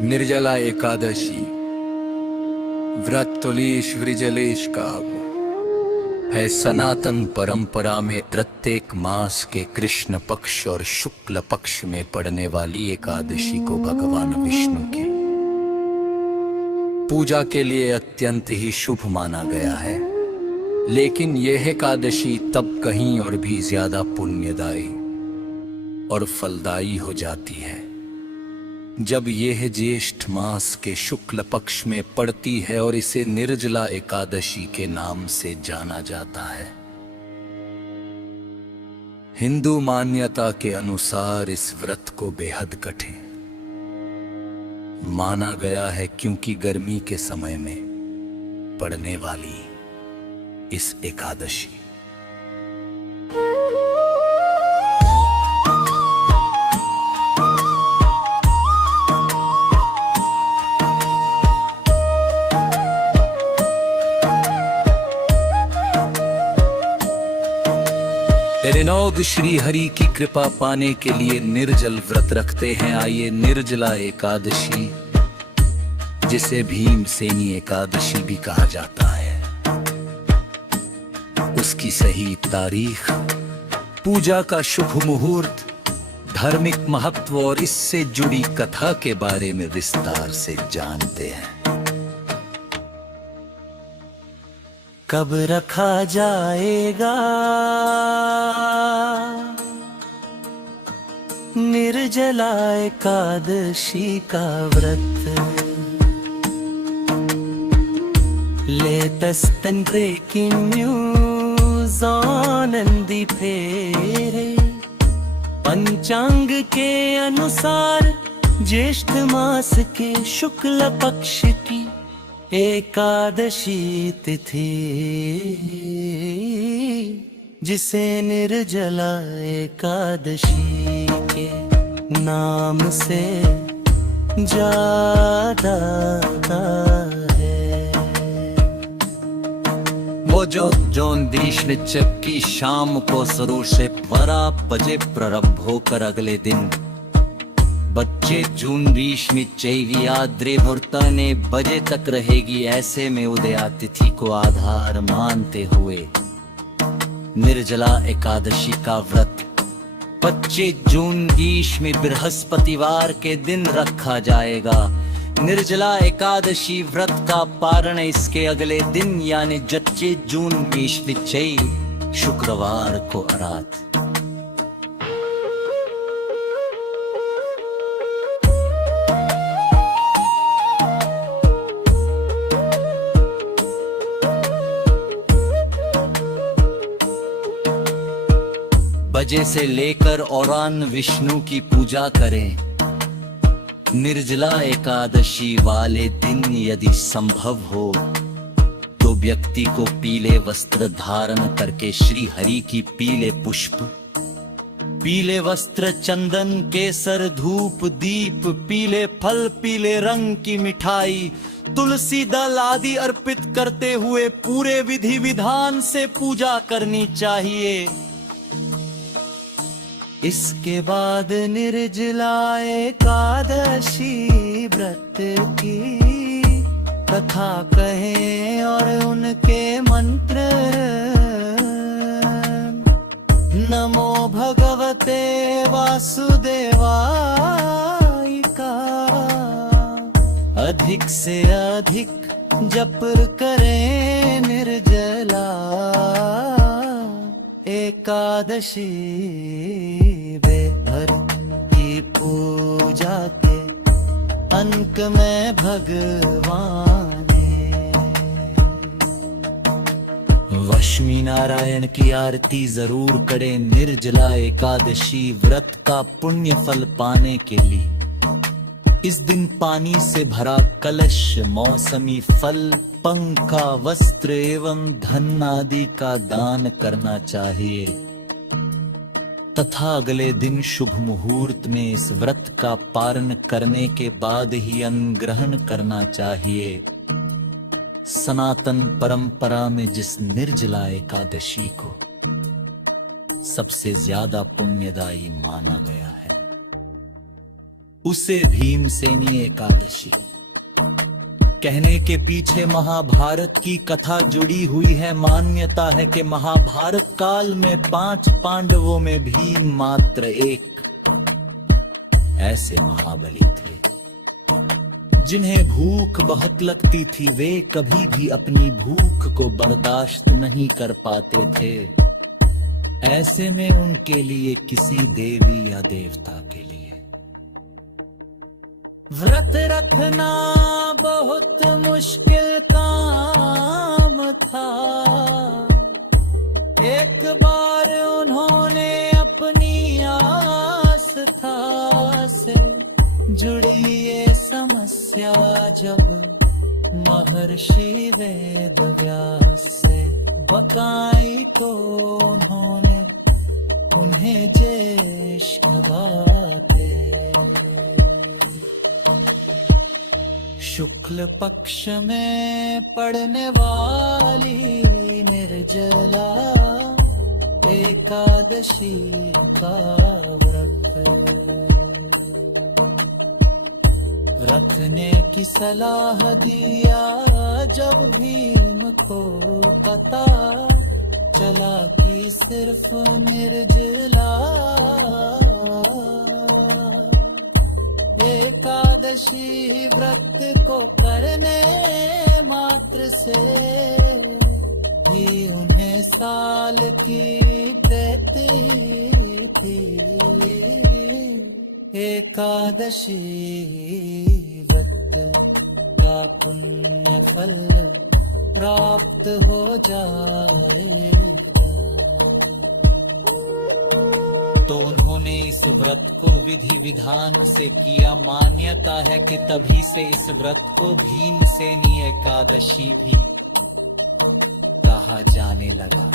निर्जला एकादशी व्रत तुलेश वृजलेश का है सनातन परंपरा में प्रत्येक मास के कृष्ण पक्ष और शुक्ल पक्ष में पड़ने वाली एकादशी को भगवान विष्णु की पूजा के लिए अत्यंत ही शुभ माना गया है। लेकिन यह एकादशी तब कहीं और भी ज्यादा पुण्यदायी और फलदायी हो जाती है जब यह ज्येष्ठ मास के शुक्ल पक्ष में पड़ती है और इसे निर्जला एकादशी के नाम से जाना जाता है। हिंदू मान्यता के अनुसार इस व्रत को बेहद कठिन माना गया है क्योंकि गर्मी के समय में पड़ने वाली इस एकादशी रेनौद श्री हरि की कृपा पाने के लिए निर्जल व्रत रखते हैं। आइए निर्जला एकादशी, जिसे भीमसेनी एकादशी भी कहा जाता है, उसकी सही तारीख, पूजा का शुभ मुहूर्त, धार्मिक महत्व और इससे जुड़ी कथा के बारे में विस्तार से जानते हैं। कब रखा जाएगा निर्जला एकादशी का व्रत? Latest and breaking news on नंदी फेरे। पंचांग के अनुसार ज्येष्ठ मास के शुक्ल पक्ष की एकादशी तिथि, जिसे निर्जला एकादशी के नाम से जाना है। वो जो जोन देश की शाम को शुरू से 12 बजे प्रारंभ होकर अगले दिन बच्चे जून रीष्मी चैवियाद्रे मुहूर्ताने बजे तक रहेगी। ऐसे में उदया तिथि को आधार मानते हुए निर्जला एकादशी का व्रत 25 जून ईस्वी बृहस्पतिवार के दिन रखा जाएगा। निर्जला एकादशी व्रत का पारण इसके अगले दिन यानी 25 जून ईस्वी चैव शुक्रवार को अरात। बजे से लेकर औरान विष्णु की पूजा करें। निर्जला एकादशी वाले दिन यदि संभव हो तो व्यक्ति को पीले वस्त्र धारण करके श्री हरि की पीले पुष्प, पीले वस्त्र, चंदन, केसर, धूप, दीप, पीले फल, पीले रंग की मिठाई, तुलसी दल आदि अर्पित करते हुए पूरे विधि विधान से पूजा करनी चाहिए। इसके बाद निर्जला एकादशी व्रत की कथा कहें और उनके मंत्र नमो भगवते वासुदेवाय का अधिक से अधिक जप करें। निर्जला एकादशी बेहर की पूजा के अंक में भगवान लक्ष्मी नारायण की आरती जरूर करें। निर्जला एकादशी व्रत का पुण्य फल पाने के लिए इस दिन पानी से भरा कलश, मौसमी फल, पंखा, वस्त्र एवं धन आदि का दान करना चाहिए तथा अगले दिन शुभ मुहूर्त में इस व्रत का पारण करने के बाद ही अन्न ग्रहण करना चाहिए। सनातन परंपरा में जिस निर्जला एकादशी को सबसे ज्यादा पुण्यदायी माना गया है उसे भीमसेनी एकादशी कहने के पीछे महाभारत की कथा जुड़ी हुई है। मान्यता है कि महाभारत काल में 5 पांडवों में भीम मात्र एक ऐसे महाबली थे जिन्हें भूख बहुत लगती थी। वे कभी भी अपनी भूख को बर्दाश्त नहीं कर पाते थे। ऐसे में उनके लिए किसी देवी या देवता के लिए व्रत रखना बहुत मुश्किल काम था। एक बार उन्होंने अपनी आस्था से जुड़ी ये समस्या जब महर्षि वेदव्यास से बताई तो उन्होंने उन्हें ज्येष्ठ बातें शुक्ल पक्ष में पड़ने वाली निर्जला एकादशी का व्रत रखने की सलाह दिया। जब भीम को पता चला कि सिर्फ निर्जला एकादशी व्रत को करने मात्र से ही उन्हें साल की देती थी एकादशी व्रत का पुण्य फल प्राप्त हो जाएगा। तो उन्होंने इस व्रत को विधि विधान से किया। मान्यता है कि तभी से इस व्रत को भीमसेनी एकादशी भी कहा जाने लगा।